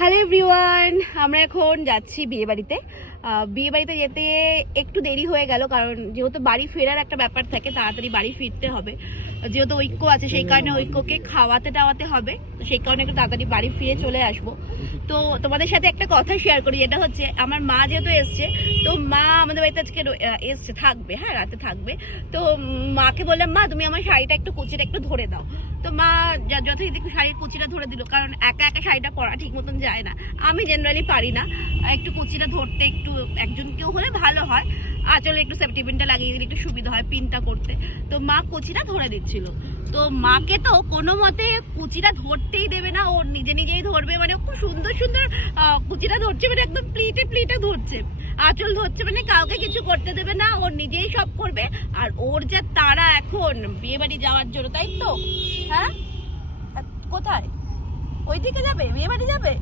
Hello everyone, আমরা এখন যাচ্ছি বিয়ে বাড়িতে যেতে একটু দেরি হয়ে গেল, কারণ যেহেতু বাড়ি ফেরার একটা ব্যাপার থাকে, তাড়াতাড়ি বাড়ি ফিরতে হবে। যেহেতু ঐক্য আছে, সেই কারণে ঐক্যকে খাওয়াতে টাওয়াতে হবে, তো সেই কারণে একটু তাড়াতাড়ি বাড়ি ফিরে চলে আসবো। তো তোমাদের সাথে একটা কথা শেয়ার করি, যেটা হচ্ছে আমার মা যেহেতু এসছে, তো মা আমাদের বাড়িতে আজকে এসছে, থাকবে, হ্যাঁ রাতে থাকবে। তো মাকে বললাম, মা তুমি আমার শাড়িটা একটু কুচিটা একটু ধরে দাও। তো মা যথারীতি একটু শাড়ির কুচিটা ধরে দিল, কারণ একা একা শাড়িটা পরা ঠিক মতন যায় না, আমি জেনারেলি পারি না। একটু কুচিটা ধরতে একটু একজন কেউ হলে ভালো হয়, আঁচলে একটু সেফটি পিনটা লাগিয়ে দিলে একটু সুবিধা হয় পিনটা করতে। তো মা কুচিটা ধরে দিচ্ছিল, তো মাকে তো কোনো মতে কুচিটা ধরতেই দেবে না, ও নিজে নিজেই ধরবে, মানে খুব সুন্দর সুন্দর কুচিটা ধরছে, মানে একদম প্লিটে প্লিটে ধরছে, আঁচল ধরছে, মানে কাউকে কিছু করতে দেবে না, ও নিজেই সব করবে। আর ওর যা তাড়া এখন বিয়ে বাড়ি যাওয়ার জন্য, তাই তো? হ্যাঁ, কোথায়? ওইদিকে যাবে, বিয়ে বাড়ি যাবে?